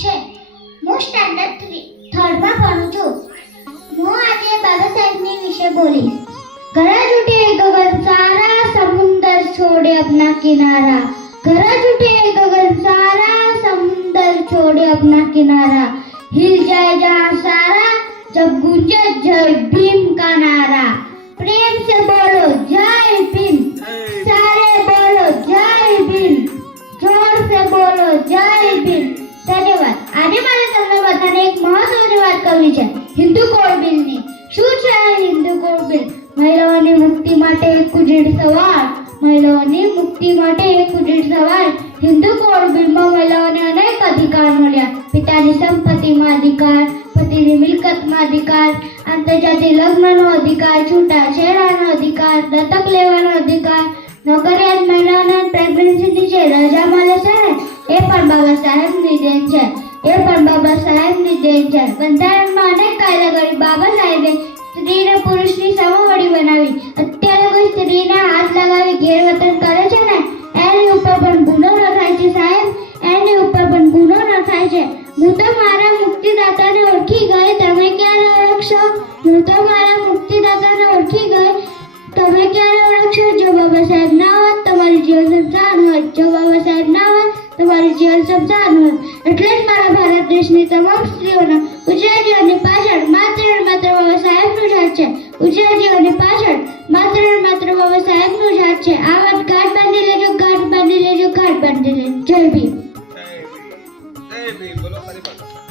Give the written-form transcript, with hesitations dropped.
છે. હું standard 3rd માં ભણું છું. હું આજે બાબા સાહેબની વિશે બોલીશ. गरज उठे गगन सारा, समुंदर छोड़े अपना किनारा. गरज उठे गगन सारा, समुंदर छोड़े अपना किनारा. हिल जाए जहां सारा, जब गूंजे जय भीम का नारा. प्रेम से बोलो जय भीम, सारे बोलो जय भीम, जोर से बोलो जय भीम. धन्यवाद. આજે મારે તમને બધાને એક મહત્વની વાત કરવી છે. હિન્દુ કોડ બિલની. શું છે આ હિન્દુ કોડ બિલ? મહિલાઓની મુક્તિ માટે એક ઉજળ સવાલ. મહિલાઓની મુક્તિ માટે એક ઉજળ સવાલ. હિન્દુ કોડ બિલમાં મહિલાઓને અનેક અધિકાર મળ્યા. પિતાની સંપત્તિમાં અધિકાર, પતિની મિલકતમાં અધિકાર, આંતરજાતીય લગ્નનો અધિકાર, છૂટાછેડાનો અધિકાર, દત્તક લેવાનો અધિકાર, નોકરિયાત મહિલાઓને પ્રેગ્નન્સીની જે રજા મળે છે ને એ પણ બાબા સાહેબની દેન છે. એ પણ બાબા સાહેબની દેન છે. બંધારણમાં અનેક કાયદા કરી બાબા સાહેબે સ્ત્રીને પુરુષની સમોવડી બનાવી. અત્યારે કોઈ સ્ત્રીને હાથ લગાવી ગેરવર્તન કરે છે ને એની ઉપર પણ ગુનો નોંધાય છે સાહેબ. એની ઉપર પણ ગુનો નોંધાય છે. હું તો મારા મુક્તિદાતાને ઓળખી ગઈ, તમે ક્યારે ઓળખશો? હું તો મારા મુક્તિદાતાને ઓળખી ગઈ, તમે ક્યારે ઓળખશો? જો બાબા સાહેબ ના હોત તમારું જીવન સંસાર હોત. જો બાબા સાહેબ ના હોત તમારું જીવન સંસાર હોત. એટલે જ મારા ભારત દેશની તમામ સ્ત્રીઓના ગુજરાતીઓની પાછળ માત્ર ને માત્ર બાબા સાહેબનું જ હાથ છે. ગુજરાતીઓની પાછળ માત્ર ને માત્ર બાબા સાહેબનું જ હાથ છે. આ વાત ગાંઠ બાંધી લેજો, ગાંઠ બાંધી લેજો, ગાંઠ બાંધી લેજો. જય ભીમ. જય ભીમ. જય ભીમ. બોલો ફરી પાછો.